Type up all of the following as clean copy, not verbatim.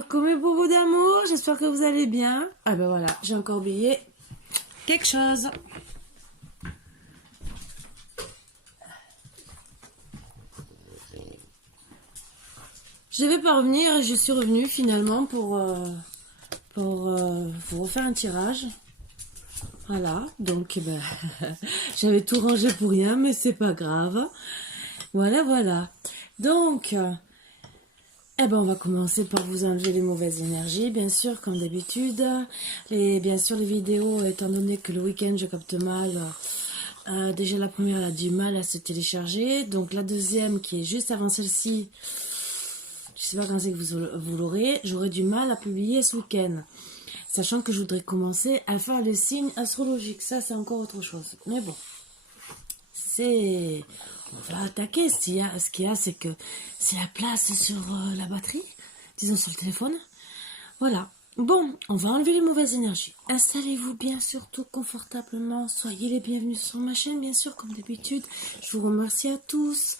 Comme beaucoup d'amour, j'espère que vous allez bien. Ah ben voilà, j'ai encore oublié quelque chose. Je vais pas revenir et je suis revenue finalement pour vous refaire un tirage. Voilà, donc ben, j'avais tout rangé pour rien, mais c'est pas grave. Voilà. Donc, eh ben, on va commencer par vous enlever les mauvaises énergies, bien sûr, comme d'habitude. Et bien sûr, les vidéos, étant donné que le week-end, je capte mal. Déjà, la première, elle a du mal à se télécharger. Donc, la deuxième, qui est juste avant celle-ci, je sais pas quand c'est que vous l'aurez, j'aurai du mal à publier ce week-end. Sachant que je voudrais commencer à faire le signe astrologique. Ça, c'est encore autre chose. Mais bon, on va attaquer. Ce qu'il y a, c'est que c'est la place sur la batterie, disons sur le téléphone. Voilà. Bon, on va enlever les mauvaises énergies. Installez-vous bien, surtout confortablement. Soyez les bienvenus sur ma chaîne, bien sûr, comme d'habitude. Je vous remercie à tous.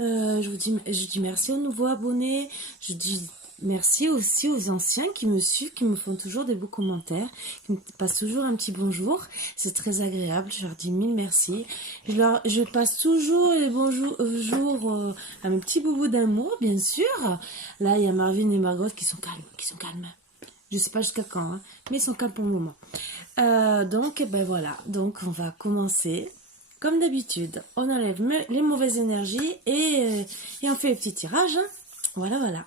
Je dis merci aux nouveaux abonnés. Je dis merci aussi aux anciens qui me suivent, qui me font toujours des beaux commentaires, qui me passent toujours un petit bonjour. C'est très agréable. Je leur dis mille merci. Je passe toujours les bonjours à mes petits boubous d'amour, bien sûr. Là, il y a Marvin et Margot qui sont calmes. Je sais pas jusqu'à quand, hein, mais ils sont calmes pour le moment. Donc, ben voilà. Donc, on va commencer. Comme d'habitude, on enlève les mauvaises énergies et on fait les petits tirages. Hein. Voilà.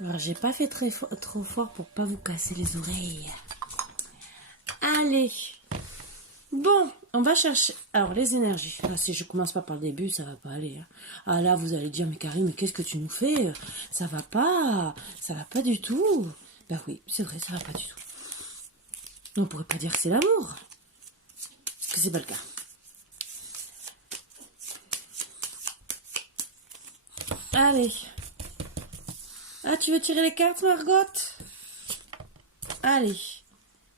Alors, j'ai pas fait trop fort pour pas vous casser les oreilles. Allez. Bon, on va chercher. Alors, les énergies. Là, si je commence pas par le début, ça va pas aller. Hein. Ah là, vous allez dire, mais Karine, mais qu'est-ce que tu nous fais? Ça va pas du tout. Ben oui, c'est vrai, ça va pas du tout. On pourrait pas dire que c'est l'amour. Parce que c'est pas le cas. Allez. Ah, tu veux tirer les cartes, Margot? Allez.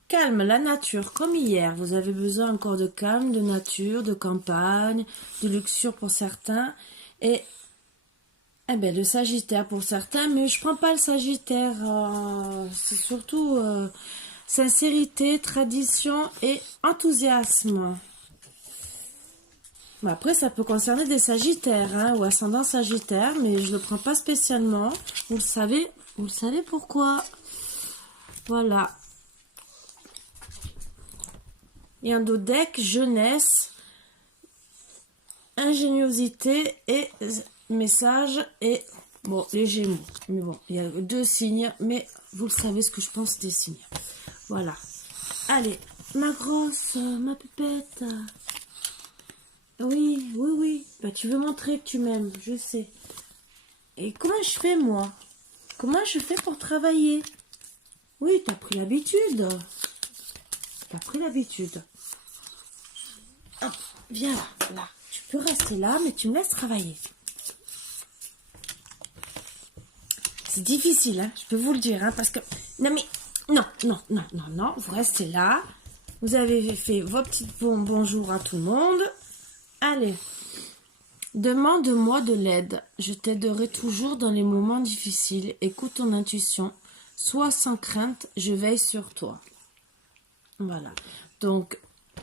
Calme, la nature, comme hier. Vous avez besoin encore de calme, de nature, de campagne, de luxure pour certains. Et le Sagittaire pour certains, mais je prends pas le Sagittaire. C'est surtout sincérité, tradition et enthousiasme. Bon, après, ça peut concerner des Sagittaires hein, ou ascendant Sagittaire, mais je le prends pas spécialement. Vous le savez pourquoi. Voilà. Et un dos deck, jeunesse, ingéniosité et message et bon, les Gémeaux. Mais bon, il y a 2 signes, mais vous le savez ce que je pense des signes. Voilà. Allez, ma grosse, ma pupette. Oui. Bah, tu veux montrer que tu m'aimes, je sais. Et comment je fais, moi? Comment je fais pour travailler? Oui, t'as pris l'habitude. Hop, viens là. Tu peux rester là, mais tu me laisses travailler. C'est difficile, hein, je peux vous le dire, hein, parce que... Non, vous restez là. Vous avez fait vos petits bonjour à tout le monde. Allez. Demande-moi de l'aide. Je t'aiderai toujours dans les moments difficiles. Écoute ton intuition. Sois sans crainte, je veille sur toi. Voilà. Donc,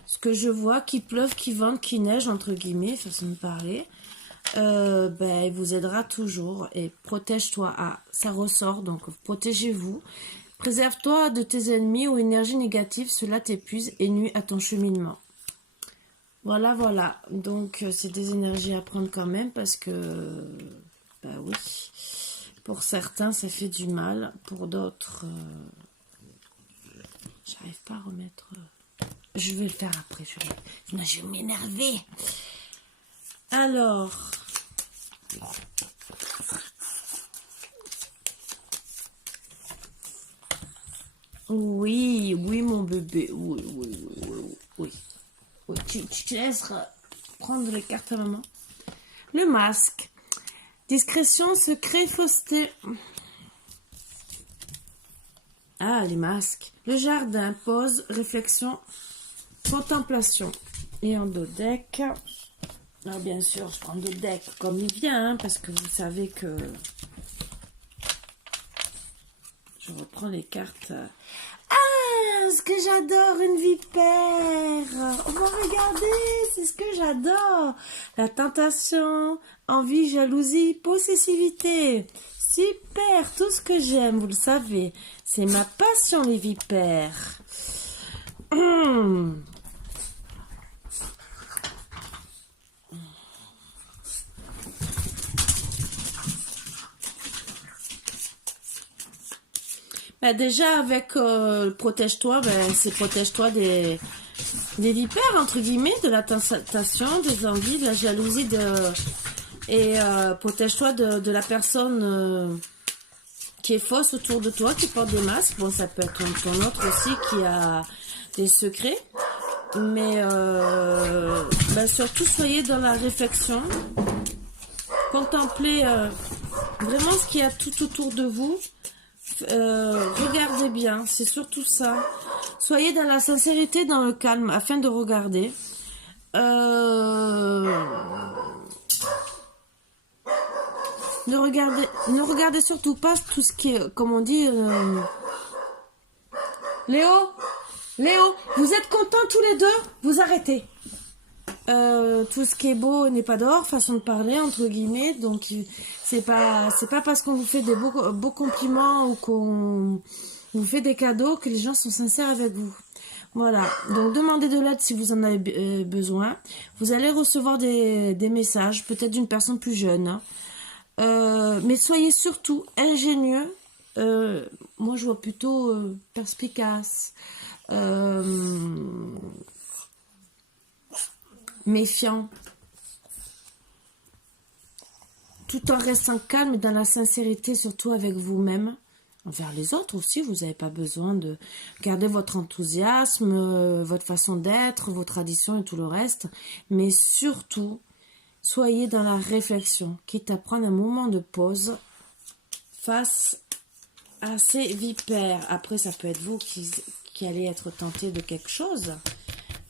ce que je vois, qu'il pleuve, qu'il vente, qu'il neige, entre guillemets, façon de parler, il vous aidera toujours. Et protège-toi. Ah, ça ressort, donc protégez-vous. Préserve-toi de tes ennemis ou énergies négatives, cela t'épuise et nuit à ton cheminement. Voilà. Donc, c'est des énergies à prendre quand même parce que, oui, pour certains, ça fait du mal. Pour d'autres, j'arrive pas à remettre... Je vais le faire après, sinon je vais m'énerver. Alors... Oui, mon bébé. Oui. Tu te laisses prendre les cartes à maman. Le masque. Discrétion, secret, fausseté. Ah, les masques. Le jardin, pause, réflexion, contemplation. Et en dos deck. Alors bien sûr, je prends deux decks comme il vient, hein, parce que vous savez que je reprends les cartes. Ah, ce que j'adore, une vipère. On va regarder, c'est ce que j'adore. La tentation, envie, jalousie, possessivité. Super, tout ce que j'aime, vous le savez. C'est ma passion, les vipères. Bah déjà avec protège-toi, c'est protège-toi des vipères entre guillemets, de la tentation, des envies, de la jalousie, et protège-toi de la personne qui est fausse autour de toi, qui porte des masques. Bon, ça peut être ton autre aussi qui a des secrets, mais surtout soyez dans la réflexion, contemplez vraiment ce qu'il y a tout autour de vous. Regardez bien, c'est surtout ça. Soyez dans la sincérité, dans le calme, afin de regarder. Ne regardez surtout pas tout ce qui est, comme on dit. Léo, vous êtes contents tous les deux? Vous arrêtez. Tout ce qui est beau n'est pas d'or, façon de parler entre guillemets. Donc c'est pas parce qu'on vous fait des beaux compliments ou qu'on vous fait des cadeaux que les gens sont sincères avec vous. Voilà, donc demandez de l'aide si vous en avez besoin. Vous allez recevoir des messages, peut-être d'une personne plus jeune. Mais soyez surtout ingénieux. Moi je vois plutôt perspicace. Méfiant, tout en restant calme et dans la sincérité, surtout avec vous-même, envers les autres aussi. Vous n'avez pas besoin de garder votre enthousiasme, votre façon d'être, vos traditions et tout le reste, mais surtout, soyez dans la réflexion, quitte à prendre un moment de pause face à ces vipères. Après, ça peut être vous qui allez être tenté de quelque chose.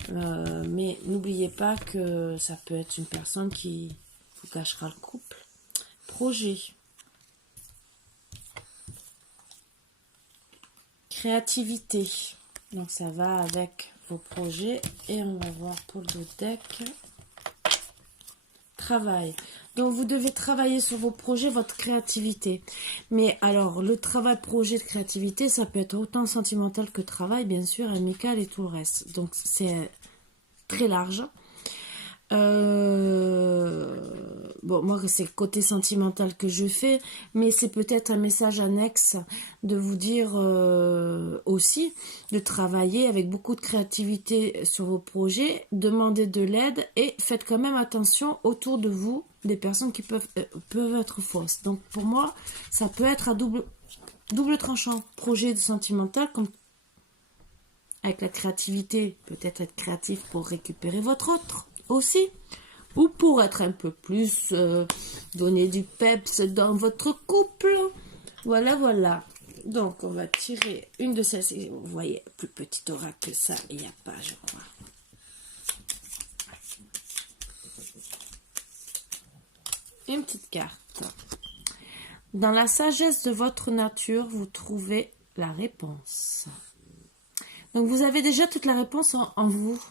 Mais n'oubliez pas que ça peut être une personne qui vous gâchera le couple. Projet. Créativité. Donc ça va avec vos projets. Et on va voir pour le deck. Travail. Donc vous devez travailler sur vos projets, votre créativité. Mais alors, le travail, projet de créativité, ça peut être autant sentimental que travail, bien sûr, amical et tout le reste. Donc c'est très large. Bon, moi c'est le côté sentimental que je fais, mais c'est peut-être un message annexe de vous dire aussi de travailler avec beaucoup de créativité sur vos projets, demandez de l'aide et faites quand même attention autour de vous des personnes qui peuvent être fausses. Donc pour moi ça peut être à double tranchant, projet sentimental comme avec la créativité, peut-être être créatif pour récupérer votre autre aussi, ou pour être un peu plus donner du peps dans votre couple. Voilà. Donc on va tirer une de celles-ci. Vous voyez, plus petit oracle que ça, il n'y a pas, je crois. Une petite carte. Dans la sagesse de votre nature, vous trouvez la réponse. Donc vous avez déjà toute la réponse en vous.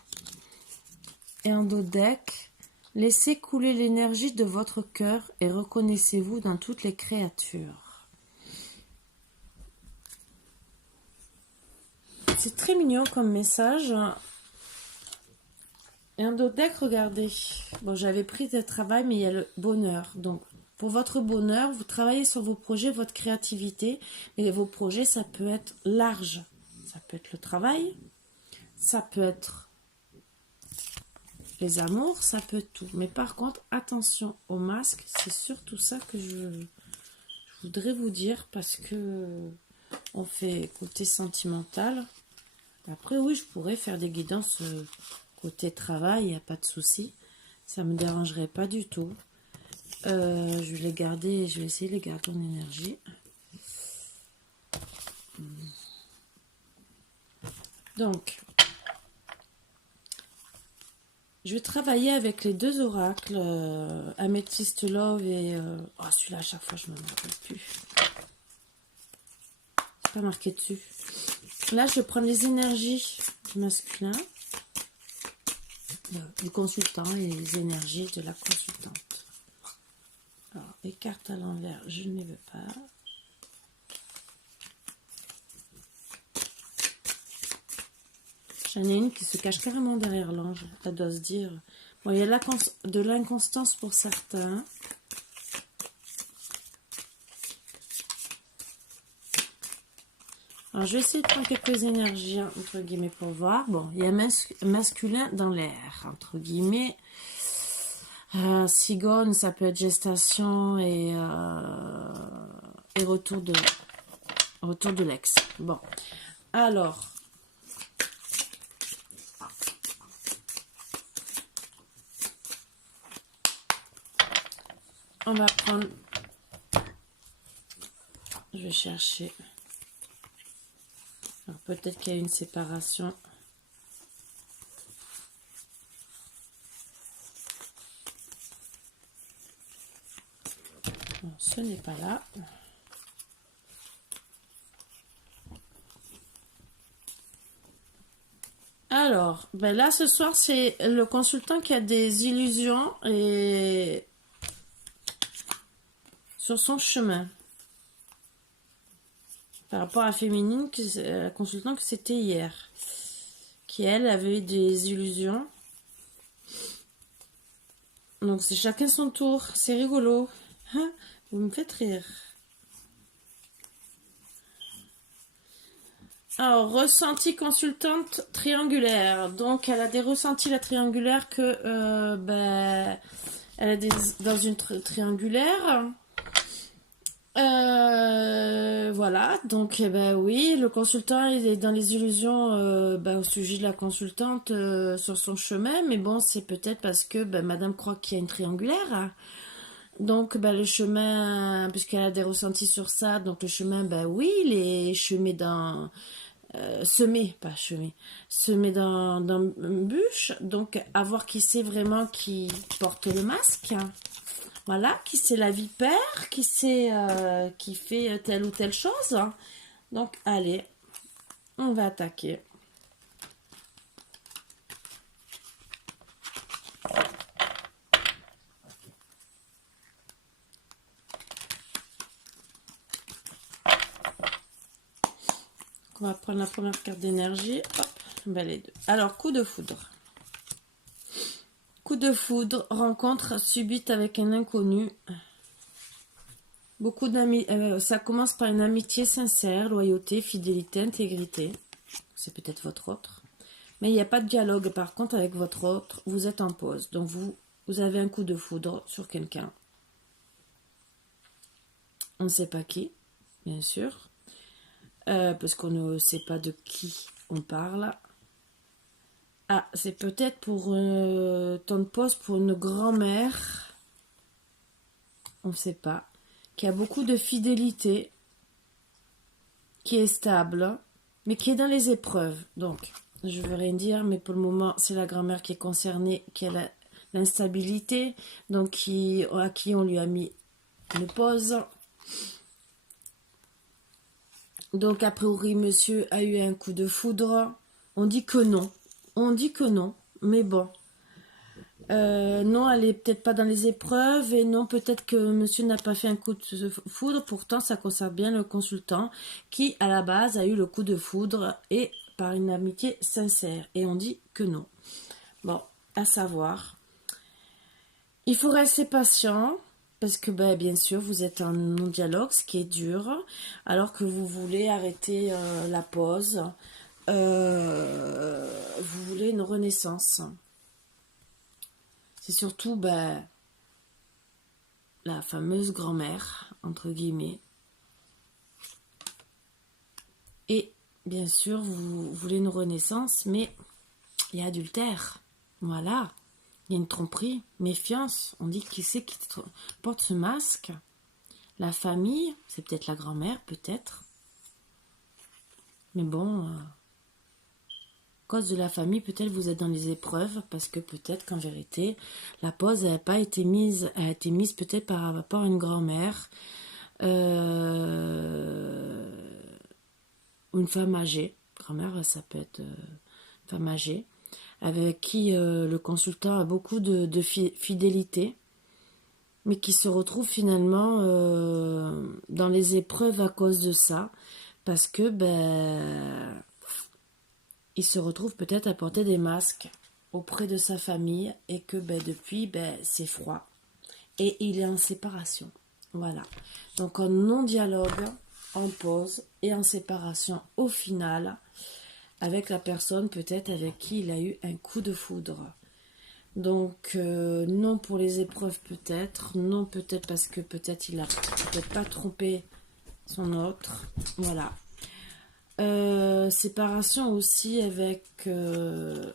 Et en dos deck, laissez couler l'énergie de votre cœur et reconnaissez-vous dans toutes les créatures. C'est très mignon comme message. Et en dos deck, regardez. Bon, j'avais pris de travail, mais il y a le bonheur. Donc, pour votre bonheur, vous travaillez sur vos projets, votre créativité. Mais vos projets, ça peut être large. Ça peut être le travail. Ça peut être les amours, ça peut être tout. Mais par contre, attention au masque. C'est surtout ça que je voudrais vous dire parce que on fait côté sentimental. Après, oui, je pourrais faire des guidances côté travail, il n'y a pas de souci. Ça me dérangerait pas du tout. Je vais les garder, je vais essayer de les garder en énergie. Donc, je vais travailler avec les deux oracles, Amethyst Love et... oh, celui-là, à chaque fois, je ne me rappelle plus. C'est pas marqué dessus. Là, je vais prendre les énergies du masculin, du consultant et les énergies de la consultante. Alors, les cartes à l'envers, je ne les veux pas. J'en ai une qui se cache carrément derrière l'ange. Elle doit se dire... Bon, il y a de l'inconstance pour certains. Alors, je vais essayer de prendre quelques énergies, entre guillemets, pour voir. Bon, il y a un masculin dans l'air, entre guillemets. Cigone, ça peut être gestation et retour de l'ex. Bon, alors... On va prendre... Je vais chercher... Alors peut-être qu'il y a une séparation. Non, ce n'est pas là. Alors, ben là ce soir c'est le consultant qui a des illusions et sur son chemin. Par rapport à la féminine, la consultante que c'était hier. Qui elle avait des illusions. Donc c'est chacun son tour. C'est rigolo. Vous me faites rire. Alors, ressenti consultante triangulaire. Donc, elle a des ressentis, la triangulaire, que ben, elle est dans une triangulaire. Voilà. Donc, eh ben oui, le consultant il est dans les illusions ben, au sujet de la consultante sur son chemin. Mais bon, c'est peut-être parce que ben, madame croit qu'il y a une triangulaire. Donc, ben, le chemin, puisqu'elle a des ressentis sur ça, donc le chemin, ben oui, il est semé dans... semé dans une bûche. Donc, à voir qui c'est vraiment qui porte le masque. Voilà, qui c'est la vipère, qui c'est qui fait telle ou telle chose. Donc, allez, on va attaquer. On va prendre la première carte d'énergie. Hop, ben les deux. Alors, coup de foudre. Coup de foudre, rencontre subite avec un inconnu. Beaucoup d'amis. Ça commence par une amitié sincère, loyauté, fidélité, intégrité. C'est peut-être votre autre. Mais il n'y a pas de dialogue. Par contre, avec votre autre, vous êtes en pause. Donc, vous avez un coup de foudre sur quelqu'un. On ne sait pas qui, bien sûr. Parce qu'on ne sait pas de qui on parle. Ah, c'est peut-être pour temps de pause pour une grand-mère. On ne sait pas. Qui a beaucoup de fidélité. Qui est stable. Mais qui est dans les épreuves. Donc, je ne veux rien dire. Mais pour le moment, c'est la grand-mère qui est concernée. Qui a l'instabilité. Donc, à qui on lui a mis une pause. Donc, a priori, monsieur a eu un coup de foudre. On dit que non. On dit que non. Mais bon. Non, elle est peut-être pas dans les épreuves. Et non, peut-être que monsieur n'a pas fait un coup de foudre. Pourtant, ça concerne bien le consultant qui, à la base, a eu le coup de foudre et par une amitié sincère. Et on dit que non. Bon, à savoir. Il faut rester patient. Parce que, ben, bien sûr, vous êtes en non-dialogue, ce qui est dur, alors que vous voulez arrêter la pause. Vous voulez une renaissance. C'est surtout ben, la fameuse grand-mère, entre guillemets. Et, bien sûr, vous voulez une renaissance, mais il y a adultère. Voilà. Il y a une tromperie, méfiance. On dit qui c'est qui porte ce masque. La famille, c'est peut-être la grand-mère, peut-être. Mais bon, cause de la famille, peut-être vous êtes dans les épreuves, parce que peut-être qu'en vérité, la pause n'a pas été mise, a été mise peut-être par rapport à une grand-mère, ou une femme âgée. Grand-mère, ça peut être une femme âgée, avec qui le consultant a beaucoup de fidélité, mais qui se retrouve finalement dans les épreuves à cause de ça, parce que il se retrouve peut-être à porter des masques auprès de sa famille et que depuis c'est froid et il est en séparation. Voilà. Donc en non-dialogue, en pause et en séparation au final avec la personne peut-être avec qui il a eu un coup de foudre. Donc non pour les épreuves peut-être, non peut-être parce que peut-être il a peut-être pas trompé son autre. Voilà. Séparation aussi avec un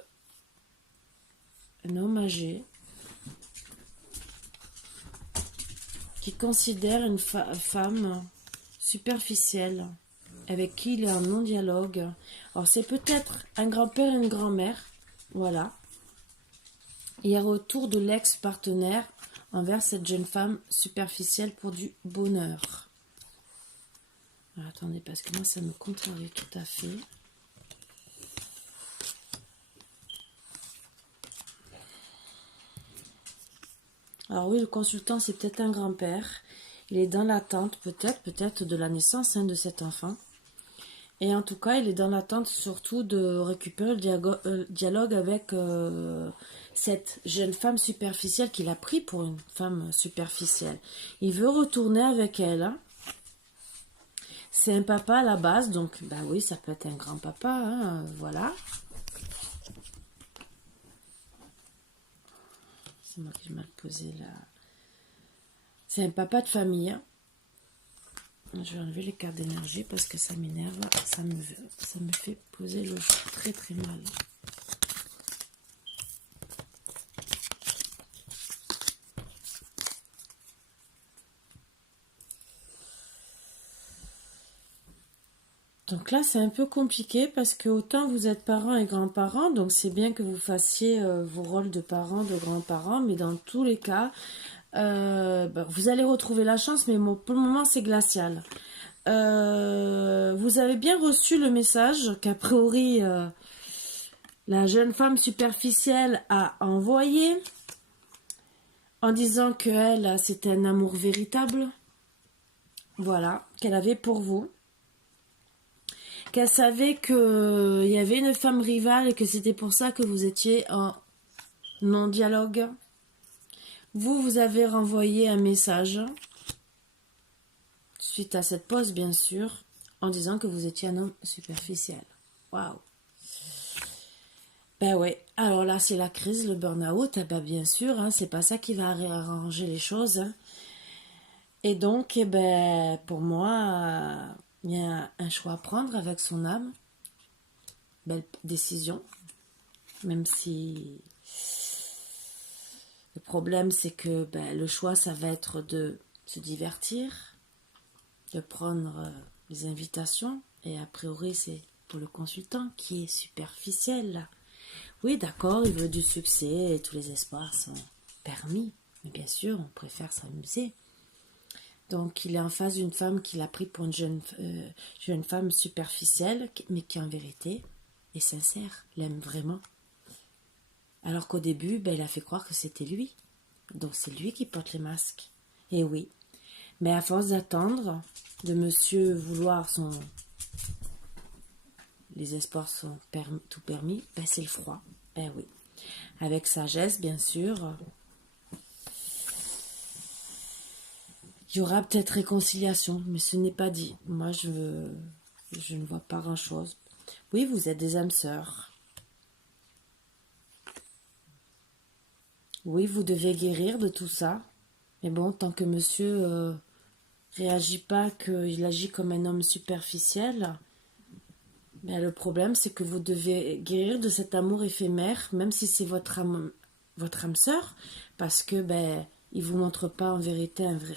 homme âgé qui considère une femme superficielle avec qui il est en non-dialogue. Alors c'est peut-être un grand-père et une grand-mère, voilà. Il y a retour de l'ex-partenaire envers cette jeune femme superficielle pour du bonheur. Alors, attendez, parce que moi ça me contrarie tout à fait. Alors oui, le consultant c'est peut-être un grand-père. Il est dans l'attente peut-être de la naissance de cet enfant. Et en tout cas, il est dans l'attente surtout de récupérer le dialogue avec cette jeune femme superficielle qu'il a pris pour une femme superficielle. Il veut retourner avec elle. Hein. C'est un papa à la base, donc oui, ça peut être un grand-papa, hein, voilà. C'est moi qui ai mal posé là. C'est un papa de famille. Hein. Je vais enlever les cartes d'énergie parce que ça m'énerve, ça me fait poser le très très mal. Donc là, c'est un peu compliqué parce que autant vous êtes parents et grands-parents, donc c'est bien que vous fassiez vos rôles de parents, de grands-parents, mais dans tous les cas, vous allez retrouver la chance, mais pour le moment, c'est glacial. Vous avez bien reçu le message qu'a priori la jeune femme superficielle a envoyé en disant qu'elle, c'était un amour véritable, voilà, qu'elle avait pour vous. Qu'elle savait qu'il y avait une femme rivale et que c'était pour ça que vous étiez en non-dialogue. Vous avez renvoyé un message, suite à cette pause bien sûr, en disant que vous étiez un homme superficiel. Waouh! Ben ouais, alors là c'est la crise, le burn-out, bien sûr, hein, c'est pas ça qui va arranger les choses. Hein. Et donc, pour moi... il y a un choix à prendre avec son âme. Belle décision. Même si le problème c'est que le choix ça va être de se divertir, de prendre les invitations. Et a priori c'est pour le consultant qui est superficiel. Oui d'accord, il veut du succès et tous les espoirs sont permis. Mais bien sûr on préfère s'amuser. Donc, il est en face d'une femme qu'il a pris pour une jeune femme superficielle, mais qui en vérité est sincère, l'aime vraiment. Alors qu'au début, il a fait croire que c'était lui. Donc, c'est lui qui porte les masques. Et oui. Mais à force d'attendre, de monsieur vouloir les espoirs sont tout permis, c'est le froid. Oui. Avec sagesse, bien sûr. Il y aura peut-être réconciliation, mais ce n'est pas dit. Moi, je ne vois pas grand-chose. Oui, vous êtes des âmes sœurs. Oui, vous devez guérir de tout ça. Mais bon, tant que monsieur réagit pas, qu'il agit comme un homme superficiel, le problème, c'est que vous devez guérir de cet amour éphémère, même si c'est votre âme sœur, parce que il vous montre pas en vérité un vrai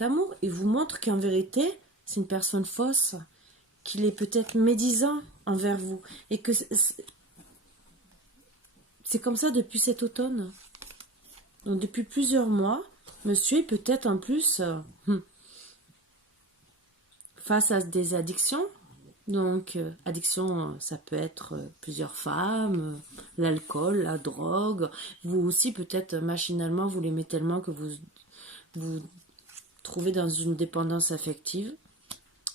amour. Il vous montre qu'en vérité, c'est une personne fausse qu'il est peut-être médisant envers vous. Et que c'est comme ça depuis cet automne. Donc depuis plusieurs mois, monsieur est peut-être en plus face à des addictions. Donc, addiction, ça peut être plusieurs femmes, l'alcool, la drogue. Vous aussi, peut-être, machinalement, vous l'aimez tellement que vous trouvez dans une dépendance affective.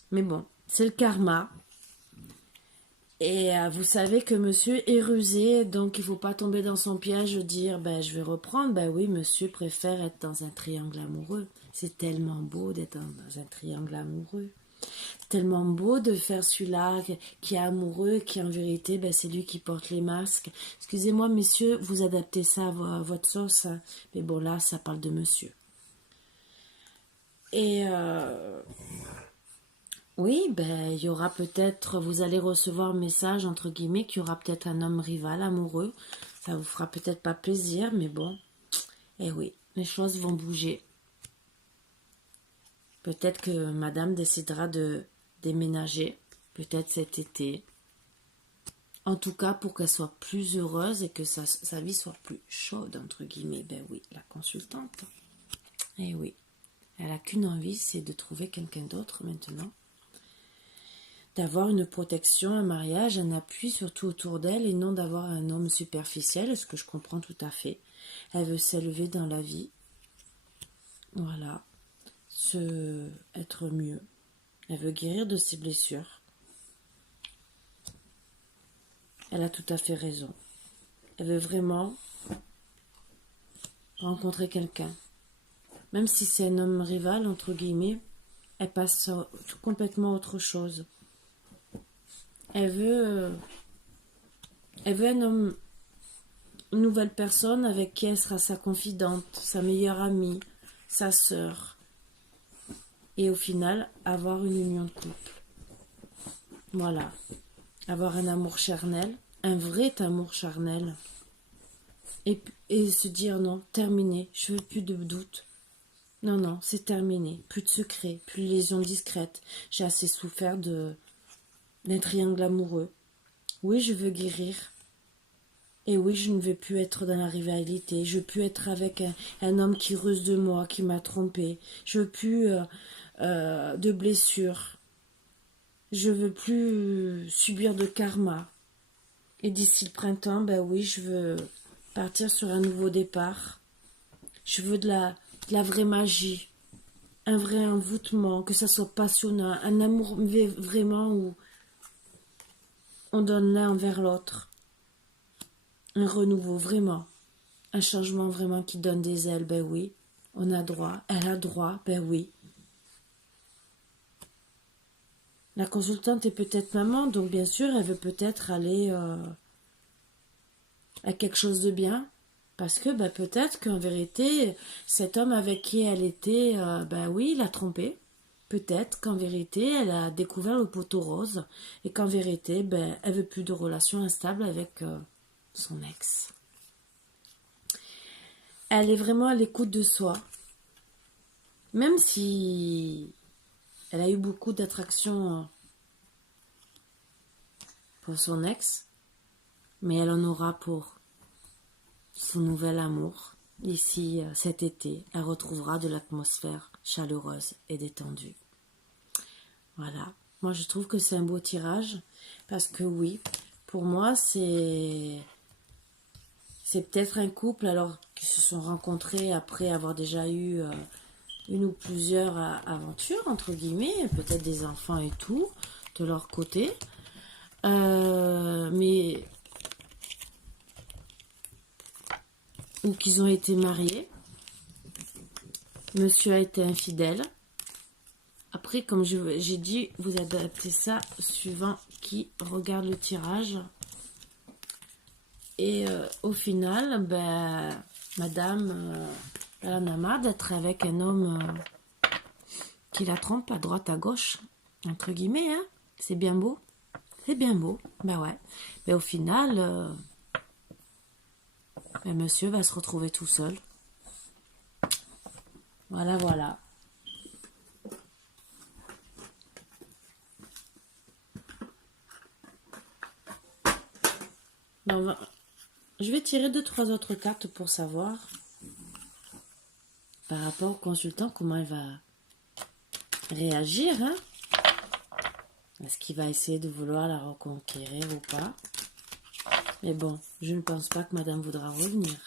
Mais bon, c'est le karma. Et vous savez que monsieur est rusé, donc il ne faut pas tomber dans son piège de dire, ben, je vais reprendre. Ben oui, monsieur préfère être dans un triangle amoureux. C'est tellement beau d'être dans un triangle amoureux. Tellement beau de faire celui-là qui est amoureux, qui en vérité, ben, c'est lui qui porte les masques. Excusez-moi, messieurs, vous adaptez ça à votre sauce. Hein. Mais bon, là, ça parle de monsieur. Et oui, ben, il y aura peut-être, vous allez recevoir un message, entre guillemets, qu'il y aura peut-être un homme rival, amoureux. Ça vous fera peut-être pas plaisir, mais bon. Eh oui, les choses vont bouger. Peut-être que madame décidera de déménager, peut-être cet été. En tout cas, pour qu'elle soit plus heureuse et que sa vie soit plus chaude, entre guillemets. Ben oui, la consultante. Eh oui, elle n'a qu'une envie, c'est de trouver quelqu'un d'autre maintenant. D'avoir une protection, un mariage, un appui surtout autour d'elle et non d'avoir un homme superficiel, ce que je comprends tout à fait. Elle veut s'élever dans la vie. Voilà. Être mieux. Elle veut guérir de ses blessures. Elle a tout à fait raison. Elle veut vraiment rencontrer quelqu'un. Même si c'est un homme rival, entre guillemets, elle passe complètement autre chose. Elle veut un homme, une nouvelle personne avec qui elle sera sa confidente, sa meilleure amie, sa sœur. Et au final, avoir une union de couple. Voilà. Avoir un amour charnel, un vrai amour charnel. Et se dire non, terminé, je veux plus de doute. Non, non, c'est terminé. Plus de secrets, plus de liaisons discrètes. J'ai assez souffert d'un triangle amoureux. Oui, je veux guérir. Et oui, je ne veux plus être dans la rivalité. Je veux plus être avec un homme qui ruse de moi, qui m'a trompé. Je veux plus de blessures. Je veux plus subir de karma. Et d'ici le printemps, ben oui, je veux partir sur un nouveau départ. Je veux de la vraie magie. Un vrai envoûtement, que ça soit passionnant. Un amour vraiment où on donne l'un envers l'autre. Un renouveau, vraiment. Un changement vraiment qui donne des ailes, ben oui. On a droit. Elle a droit, ben oui. La consultante est peut-être maman, donc bien sûr, elle veut peut-être aller à quelque chose de bien. Parce que ben, peut-être qu'en vérité, cet homme avec qui elle était, ben oui, il a trompé. Peut-être qu'en vérité, elle a découvert le poteau rose. Et qu'en vérité, ben, elle veut plus de relation instable avec son ex. Elle est vraiment à l'écoute de soi. Même si elle a eu beaucoup d'attraction pour son ex, mais elle en aura pour son nouvel amour. Ici, cet été, elle retrouvera de l'atmosphère chaleureuse et détendue. Voilà. Moi, je trouve que c'est un beau tirage, parce que oui, pour moi, c'est peut-être un couple alors qui se sont rencontrés après avoir déjà eu une ou plusieurs aventures, entre guillemets, peut-être des enfants et tout, de leur côté. Mais ou qu'ils ont été mariés. Monsieur a été infidèle. Après, comme j'ai dit, vous adaptez ça suivant qui regarde le tirage. Et au final, ben, madame, elle en a marre d'être avec un homme qui la trompe à droite à gauche, entre guillemets, hein. C'est bien beau. C'est bien beau, ben ouais. Mais au final, ben monsieur va se retrouver tout seul. Voilà, voilà. Ben, je vais tirer 2-3 autres cartes pour savoir, par rapport au consultant, comment il va réagir. Hein? Est-ce qu'il va essayer de vouloir la reconquérir ou pas? Mais bon, je ne pense pas que madame voudra revenir.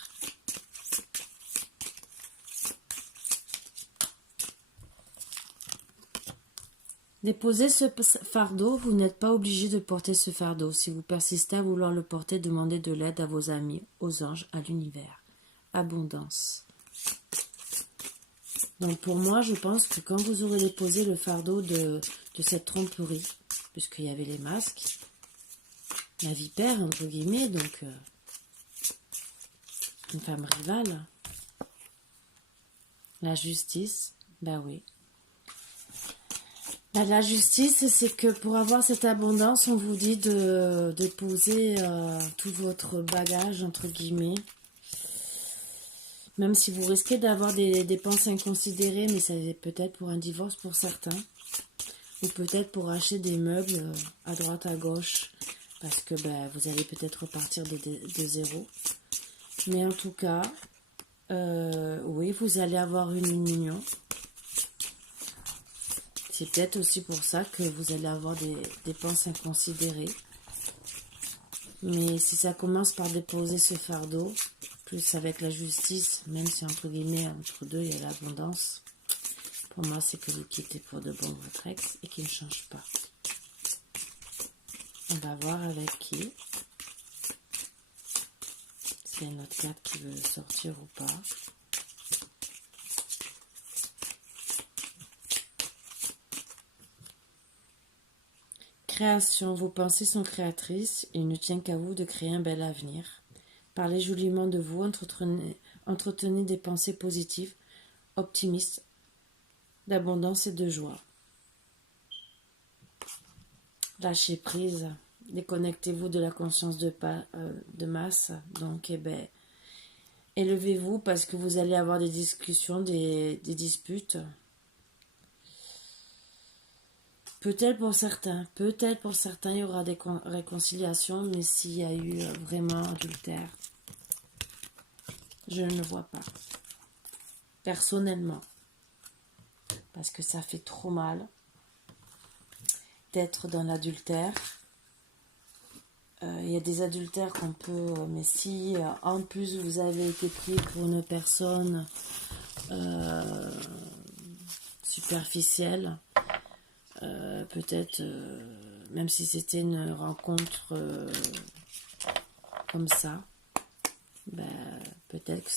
Déposez ce fardeau, vous n'êtes pas obligé de porter ce fardeau. Si vous persistez à vouloir le porter, demandez de l'aide à vos amis, aux anges, à l'univers. Abondance. Donc pour moi, je pense que quand vous aurez déposé le fardeau de cette tromperie, puisqu'il y avait les masques, la vipère, entre guillemets, donc une femme rivale, la justice, bah oui. La justice, c'est que pour avoir cette abondance, on vous dit de déposer tout votre bagage, entre guillemets. Même si vous risquez d'avoir des dépenses inconsidérées, mais c'est peut-être pour un divorce pour certains. Ou peut-être pour acheter des meubles à droite, à gauche. Parce que vous allez peut-être repartir de zéro. Mais en tout cas, oui, vous allez avoir une union. C'est peut-être aussi pour ça que vous allez avoir des dépenses inconsidérées. Mais si ça commence par déposer ce fardeau, plus avec la justice, même si entre guillemets, entre deux, il y a l'abondance, pour moi, c'est que vous quittez pour de bon votre ex et qu'il ne change pas. On va voir avec qui. S'il y a une autre carte qui veut sortir ou pas. Création, vos pensées sont créatrices, il ne tient qu'à vous de créer un bel avenir. Parlez joliment de vous, entretenez des pensées positives, optimistes, d'abondance et de joie. Lâchez prise, déconnectez-vous de la conscience de masse, donc élevez-vous parce que vous allez avoir des discussions, des disputes. Peut-être pour certains, il y aura des réconciliations, mais s'il y a eu vraiment adultère, je ne le vois pas. Personnellement. Parce que ça fait trop mal d'être dans l'adultère. Il y a des adultères qu'on peut... mais si en plus vous avez été pris pour une personne superficielle, peut-être, même si c'était une rencontre comme ça, peut-être que ça